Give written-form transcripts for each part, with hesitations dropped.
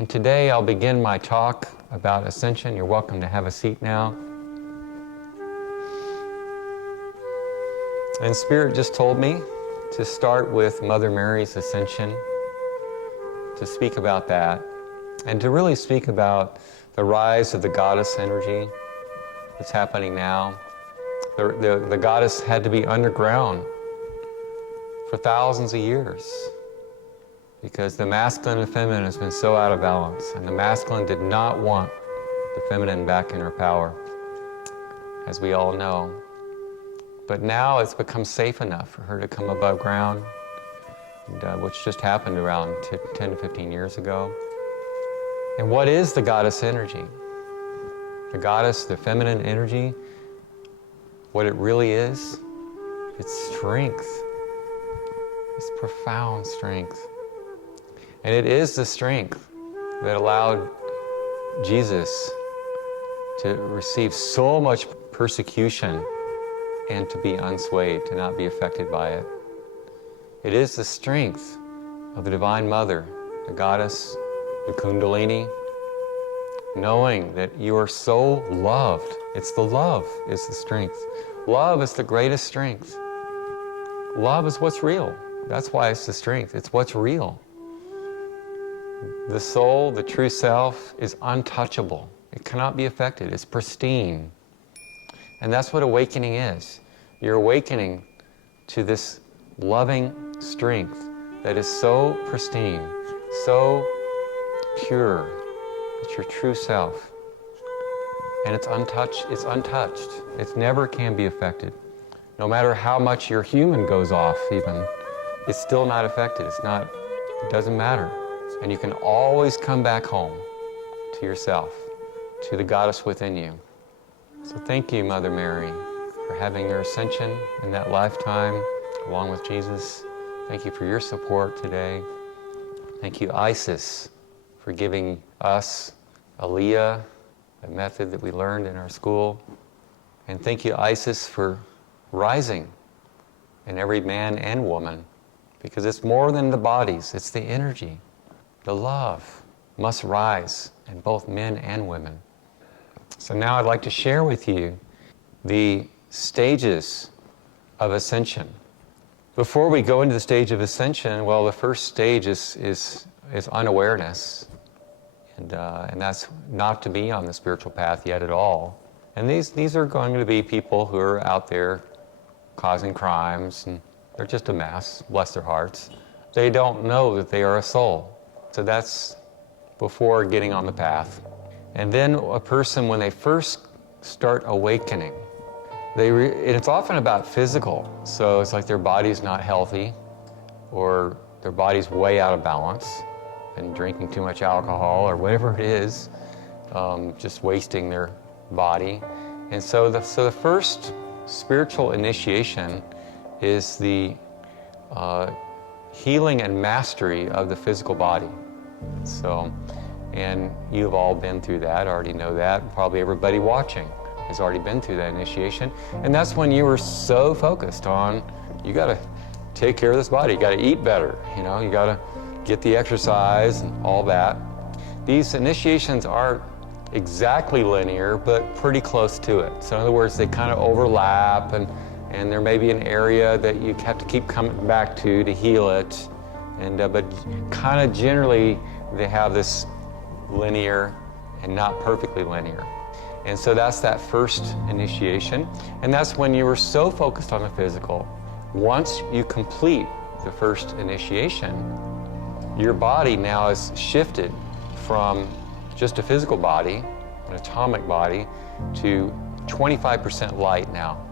And today I'll begin my talk about Ascension. You're welcome to have a seat now. And Spirit just told me to start with Mother Mary's Ascension, to speak about that, and to really speak about the rise of the goddess energy that's happening now. The goddess had to be underground for thousands of years because the masculine and feminine has been so out of balance, and the masculine did not want the feminine back in her power, as we all know. But now it's become safe enough for her to come above ground, and, which just happened around 10 to 15 years ago. And what is the goddess energy? The goddess, the feminine energy, what it really is, it's strength. It's profound strength. And it is the strength that allowed Jesus to receive so much persecution and to be unswayed, to not be affected by it. It is the strength of the Divine Mother, the goddess, the Kundalini, knowing that you are so loved. It's the love is the strength. Love is the greatest strength. Love is what's real. That's why it's the strength. It's what's real. The soul, the true self, is untouchable. It cannot be affected. It's pristine. And that's what awakening is. You're awakening to this loving strength that is so pristine, so pure. It's your true self. And it's untouched. It's untouched. It never can be affected. No matter how much your human goes off even, it's still not affected. It doesn't matter. And you can always come back home to yourself, to the goddess within you. So thank you, Mother Mary, for having your ascension in that lifetime along with Jesus. Thank you for your support today. Thank you, Isis, for giving us Aliyah, a method that we learned in our school. And thank you, Isis, for rising in every man and woman, because it's more than the bodies, it's the energy. The love must rise in both men and women. So now I'd like to share with you the stages of ascension. Before we go into the stage of ascension, well, the first stage is unawareness. And that's not to be on the spiritual path yet at all. And these are going to be people who are out there causing crimes, and they're just a mess, bless their hearts. They don't know that they are a soul. So that's before getting on the path. And then a person, when they first start awakening, and it's often about physical. So it's like their body's not healthy, or their body's way out of balance, and drinking too much alcohol, or whatever it is, just wasting their body. And so the first spiritual initiation is the healing and mastery of the physical body. So, and you've all been through that, already know that. Probably everybody watching has already been through that initiation. And that's when you were so focused on, you got to take care of this body, you got to eat better, you got to get the exercise and all that. These initiations aren't exactly linear, but pretty close to it. So in other words, they kind of overlap, and there may be an area that you have to keep coming back to heal it. And but kind of generally, they have this linear and not perfectly linear. And so that's that first initiation. And that's when you were so focused on the physical. Once you complete the first initiation, your body now is shifted from just a physical body, an atomic body, to 25% light now.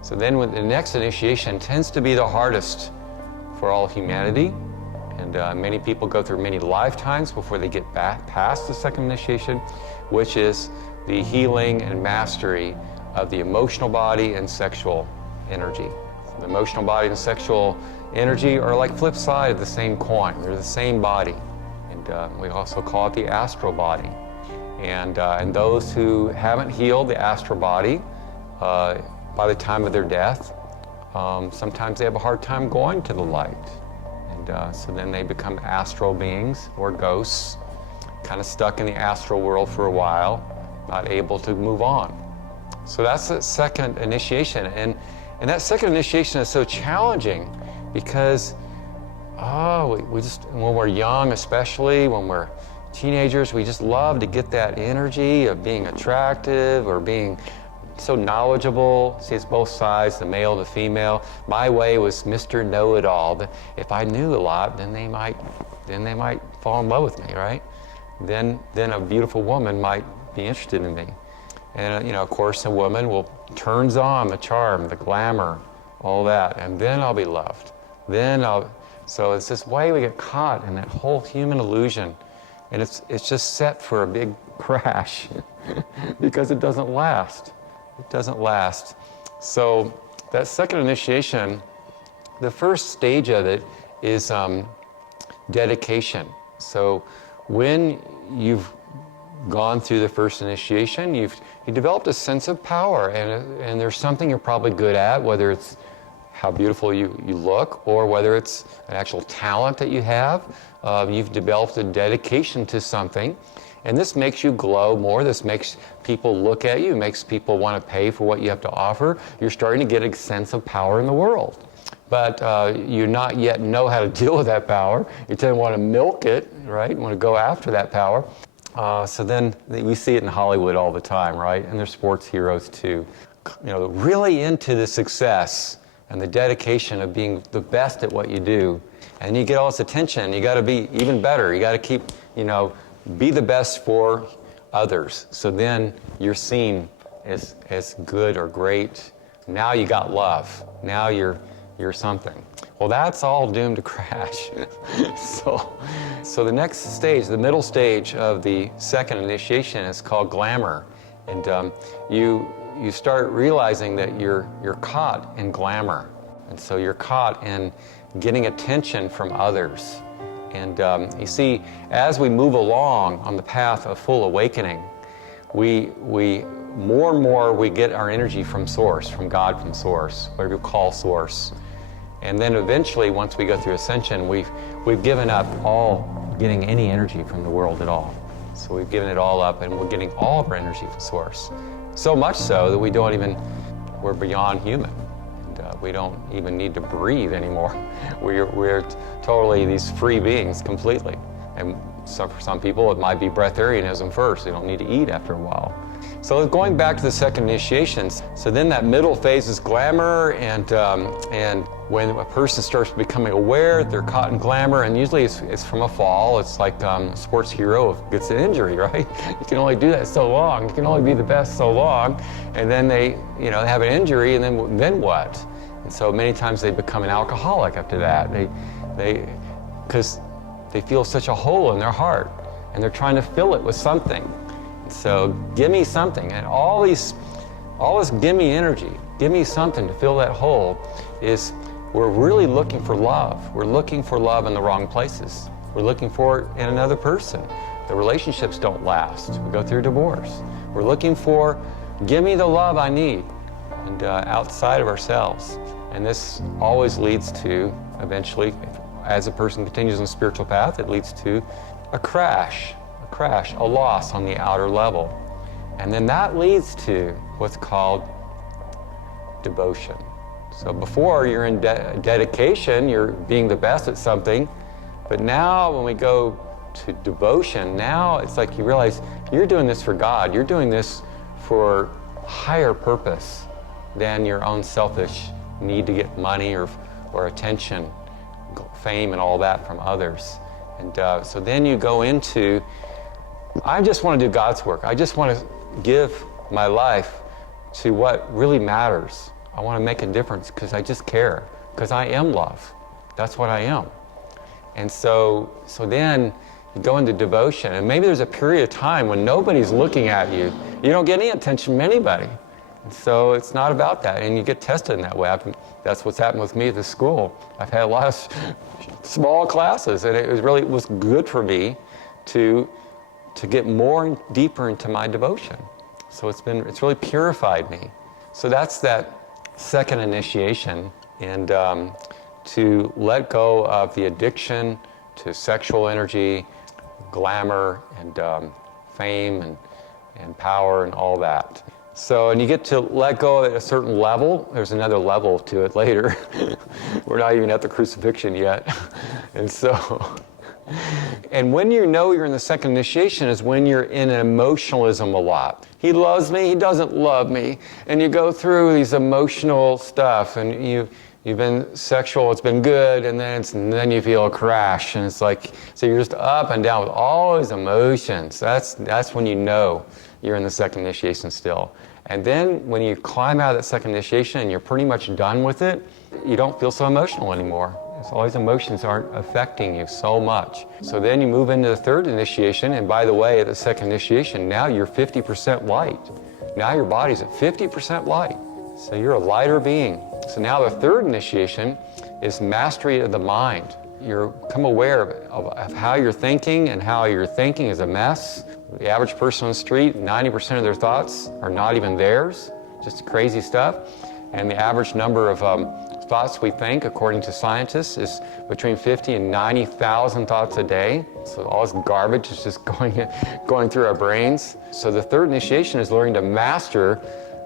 So then with the next initiation tends to be the hardest for all humanity. And many people go through many lifetimes before they get back past the second initiation, which is the healing and mastery of the emotional body and sexual energy. The emotional body and sexual energy are like flip side of the same coin. They're the same body. And we also call it the astral body. And those who haven't healed the astral body by the time of their death, sometimes they have a hard time going to the light. And so then they become astral beings or ghosts, kind of stuck in the astral world for a while, not able to move on. So that's the second initiation. And that second initiation is so challenging because, we just, when we're young, especially when we're teenagers, we just love to get that energy of being attractive or being so knowledgeable. See, it's both sides, the male, the female. My way was Mr. Know-it-all. But if I knew a lot, then they might fall in love with me, right? Then a beautiful woman might be interested in me. And of course, a woman turns on the charm, the glamour, all that, and then I'll be loved. So it's this way we get caught in that whole human illusion, and it's just set for a big crash because it doesn't last. It doesn't last. So that second initiation, the first stage of it is dedication. So when you've gone through the first initiation, you developed a sense of power, and there's something you're probably good at, whether it's how beautiful you look, or whether it's an actual talent that you have. You've developed a dedication to something, and this makes you glow more. This makes people look at you, makes people want to pay for what you have to offer. You're starting to get a sense of power in the world. But you not yet know how to deal with that power. You tend to want to milk it, right? You want to go after that power. So then we see it in Hollywood all the time, right? And there's sports heroes too. Really into the success and the dedication of being the best at what you do. And you get all this attention. You got to be even better. You got to keep, be the best for others. So then you're seen as good or great. Now you got love. Now you're something. Well, that's all doomed to crash. So the next stage, the middle stage of the second initiation is called glamour. And you start realizing that you're caught in glamour. And so you're caught in getting attention from others. And you see, as we move along on the path of full awakening, we more and more we get our energy from source, from God, from source, whatever you call source. And then eventually, once we go through ascension, we've given up all getting any energy from the world at all. So we've given it all up, and we're getting all of our energy from source. So much so that we're beyond human. And we don't even need to breathe anymore. We're totally these free beings completely. And so for some people, it might be breatharianism first. They don't need to eat after a while. So going back to the second initiations, so then that middle phase is glamour, and when a person starts becoming aware, they're caught in glamour, and usually it's from a fall. It's like a sports hero gets an injury, right? You can only do that so long. You can only be the best so long, and then they have an injury, and then what? And so many times they become an alcoholic after that. Because they feel such a hole in their heart, and they're trying to fill it with something. So give me something, and all this give me energy, give me something to fill that hole, is we're really looking for love. We're looking for love in the wrong places. We're looking for it in another person. The relationships don't last. We go through divorce. We're looking for, give me the love I need, and outside of ourselves. And this always leads to, eventually, as a person continues on the spiritual path, it leads to a crash, a loss on the outer level. And then that leads to what's called devotion. So before you're in dedication, you're being the best at something, but now when we go to devotion, now it's like you realize you're doing this for God. You're doing this for higher purpose than your own selfish need to get money or attention, fame and all that from others. And so then you go into, I just want to do God's work. I just want to give my life to what really matters. I want to make a difference because I just care, because I am love. That's what I am. And so then you go into devotion, and maybe there's a period of time when nobody's looking at you. You don't get any attention from anybody. And so it's not about that, and you get tested in that way. That's what's happened with me at the school. I've had a lot of small classes, and it was good for me to get more and deeper into my devotion. So it's really purified me. So that's that second initiation, and to let go of the addiction to sexual energy, glamour and fame and power and all that. So, and you get to let go at a certain level. There's another level to it later. We're not even at the crucifixion yet. And so, and when you know you're in the second initiation is when you're in emotionalism a lot. He loves me, he doesn't love me. And you go through these emotional stuff, and you've been sexual, it's been good, and then you feel a crash. And it's like, so you're just up and down with all these emotions. That's when you know you're in the second initiation still. And then when you climb out of that second initiation and you're pretty much done with it, you don't feel so emotional anymore. So all these emotions aren't affecting you so much. So then you move into the third initiation, and by the way, at the second initiation, now you're 50% light. Now your body's at 50% light. So you're a lighter being. So now the third initiation is mastery of the mind. You become aware of how you're thinking, and how your thinking is a mess. The average person on the street, 90% of their thoughts are not even theirs, just crazy stuff. And the average number of thoughts we think, according to scientists, is between 50 and 90,000 thoughts a day. So all this garbage is just going through our brains. So the third initiation is learning to master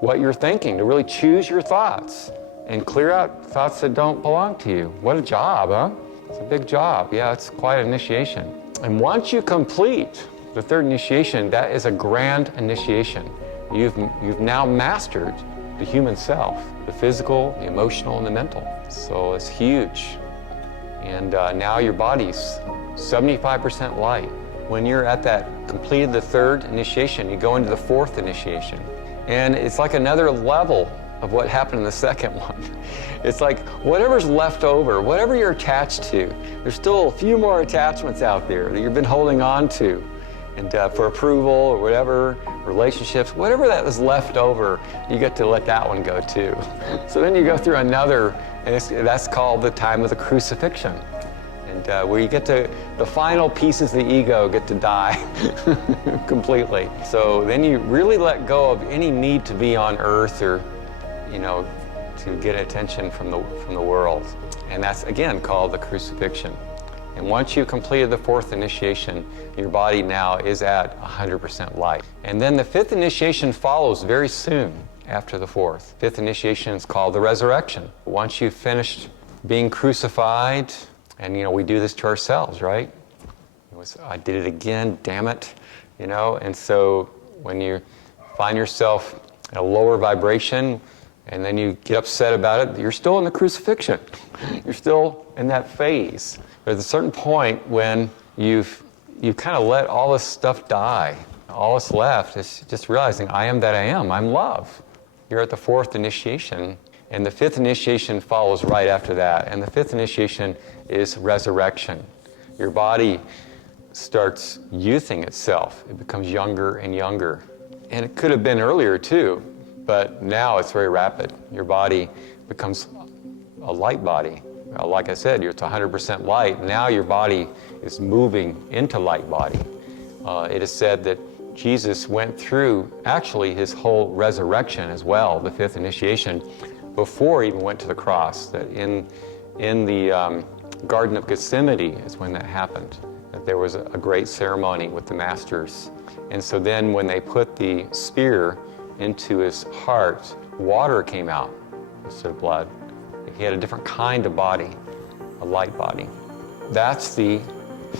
what you're thinking, to really choose your thoughts and clear out thoughts that don't belong to you. What a job, huh? It's a big job. Yeah, it's quite an initiation. And once you complete the third initiation, that is a grand initiation. You've now mastered the human self, the physical, the emotional, and the mental. So it's huge. And now your body's 75% light. When you're at that, completed the third initiation, you go into the fourth initiation. And it's like another level of what happened in the second one. It's like whatever's left over, whatever you're attached to, there's still a few more attachments out there that you've been holding on to. And for approval or whatever, relationships, whatever that was left over, you get to let that one go too. So then you go through another, and that's called the time of the crucifixion. And where you get to, the final pieces of the ego get to die completely. So then you really let go of any need to be on earth or, to get attention from the world. And that's again called the crucifixion. And once you've completed the fourth initiation, your body now is at 100% light. And then the fifth initiation follows very soon after the fourth. Fifth initiation is called the resurrection. Once you've finished being crucified, and we do this to ourselves, right? I did it again, damn it, And so when you find yourself at a lower vibration, and then you get upset about it, you're still in the crucifixion. You're still in that phase. There's a certain point when you've kind of let all this stuff die. All that's left is just realizing, I am that I am. I'm love. You're at the fourth initiation, and the fifth initiation follows right after that. And the fifth initiation is resurrection. Your body starts youthing itself. It becomes younger and younger. And it could have been earlier too, but now it's very rapid. Your body becomes a light body. Like I said, it's 100% light. Now your body is moving into light body. It is said that Jesus went through actually his whole resurrection as well, the fifth initiation, before he even went to the cross. That in the Garden of Gethsemane is when that happened. That there was a great ceremony with the masters. And so then when they put the spear into his heart, water came out instead of blood. He had a different kind of body, a light body. That's the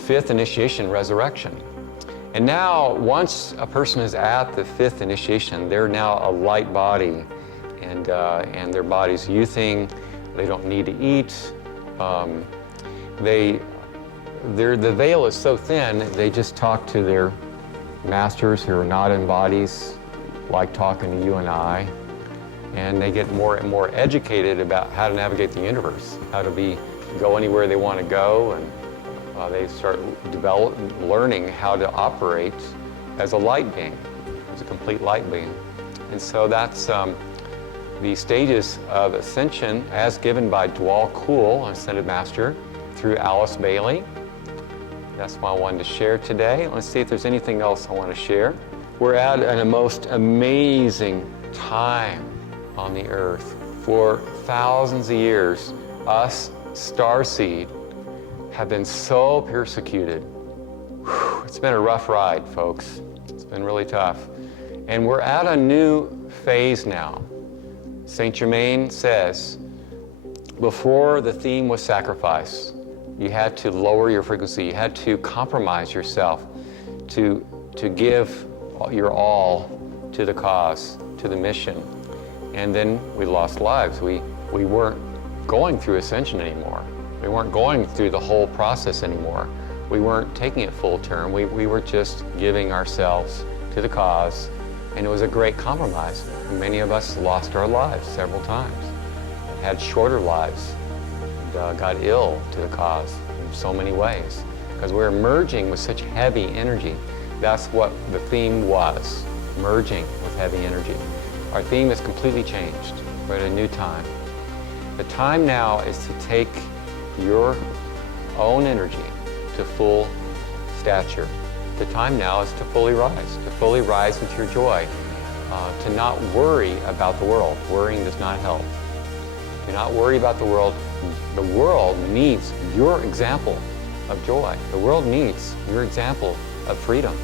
fifth initiation, resurrection. And now, once a person is at the fifth initiation, they're now a light body, and their body's youthing. They don't need to eat. The veil is so thin, they just talk to their masters who are not in bodies, like talking to you and I. And they get more and more educated about how to navigate the universe, how to go anywhere they want to go, and they start learning how to operate as a light being, as a complete light being. And so that's the stages of ascension as given by Dwal Kul, an ascended master, through Alice Bailey. That's what I wanted to share today. Let's see if there's anything else I want to share. We're at a most amazing time on the earth. For thousands of years, us starseed have been so persecuted. Whew. it's been a rough ride, folks. It's been really tough. And we're at a new phase now. Saint Germain says, before the theme was sacrifice, you had to lower your frequency. You had to compromise yourself to give your all to the cause, to the mission. And then we lost lives. We weren't going through ascension anymore. We weren't going through the whole process anymore. We weren't taking it full term. We were just giving ourselves to the cause, and it was a great compromise. And many of us lost our lives several times, had shorter lives, and got ill to the cause in so many ways, because we're merging with such heavy energy. That's what the theme was, merging with heavy energy. Our theme has completely changed. We're at a new time. The time now is to take your own energy to full stature. The time now is to fully rise into your joy, to not worry about the world. Worrying does not help. Do not worry about the world. The world needs your example of joy. The world needs your example of freedom.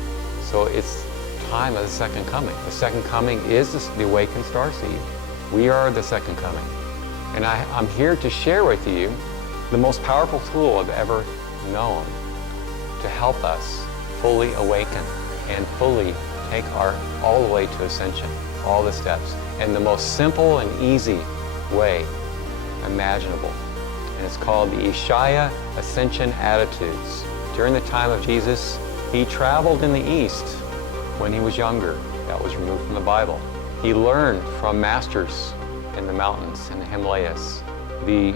So it's time of the second coming. The second coming is the awakened starseed. We are the second coming. And I'm here to share with you the most powerful tool I've ever known to help us fully awaken and fully take all the way to ascension, all the steps, and the most simple and easy way imaginable. And it's called the Ishaya Ascension Attitudes. During the time of Jesus, he traveled in the East when he was younger. That was removed from the Bible. He learned from masters in the mountains, in the Himalayas, the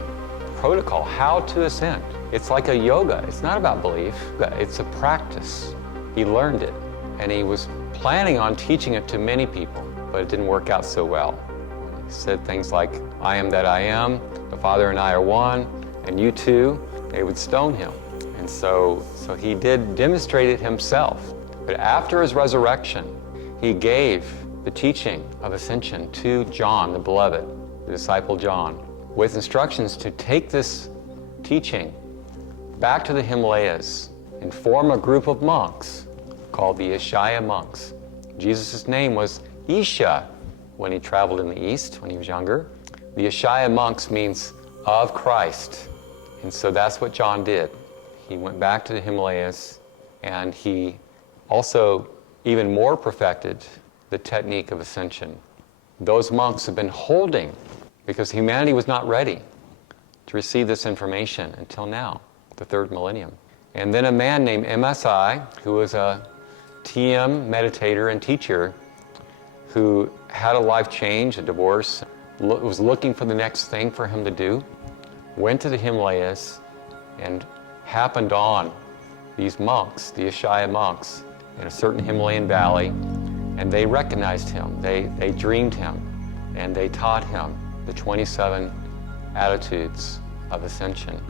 protocol, how to ascend. It's like a yoga. It's not about belief. It's a practice. He learned it, and he was planning on teaching it to many people, but it didn't work out so well. He said things like, I am that I am, the Father and I are one, and you too. They would stone him. And so he did demonstrate it himself. But after his resurrection, he gave the teaching of ascension to John, the beloved, the disciple John, with instructions to take this teaching back to the Himalayas and form a group of monks called the Ishaya monks. Jesus' name was Isha when he traveled in the East, when he was younger. The Ishaya monks means of Christ. And so that's what John did. He went back to the Himalayas, and he also even more perfected the technique of ascension. Those monks have been holding, because humanity was not ready to receive this information until now, the third millennium. And then a man named MSI, who was a TM meditator and teacher, who had a life change, a divorce, was looking for the next thing for him to do, went to the Himalayas and happened on these monks, the Ishaya monks, in a certain Himalayan valley, and they recognized him, they dreamed him, and they taught him the 27 attitudes of ascension.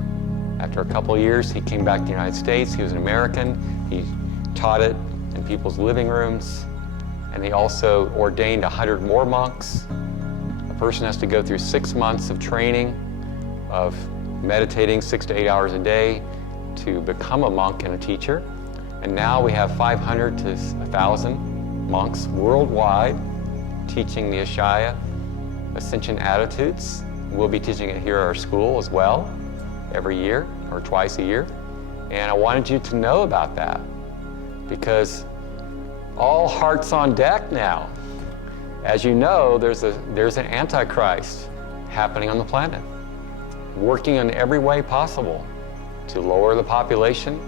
After a couple of years, he came back to the United States. He was an American. He taught it in people's living rooms, and he also ordained 100 more monks. A person has to go through 6 months of training, of meditating 6 to 8 hours a day to become a monk and a teacher. And now we have 500 to 1,000 monks worldwide teaching the Ishaya Ascension Attitudes. We'll be teaching it here at our school as well, every year or twice a year. And I wanted you to know about that, because all hearts on deck now. As you know, there's an Antichrist happening on the planet, working in every way possible to lower the population.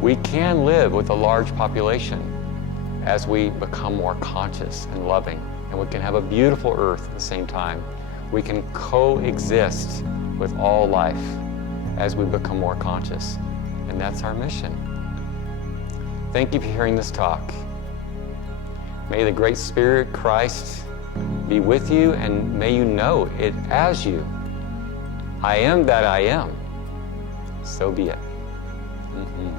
We can live with a large population as we become more conscious and loving, and we can have a beautiful earth at the same time. We can coexist with all life as we become more conscious, and that's our mission. Thank you for hearing this talk. May the Great Spirit, Christ, be with you, and may you know it as you. I am that I am. So be it. Mm-hmm.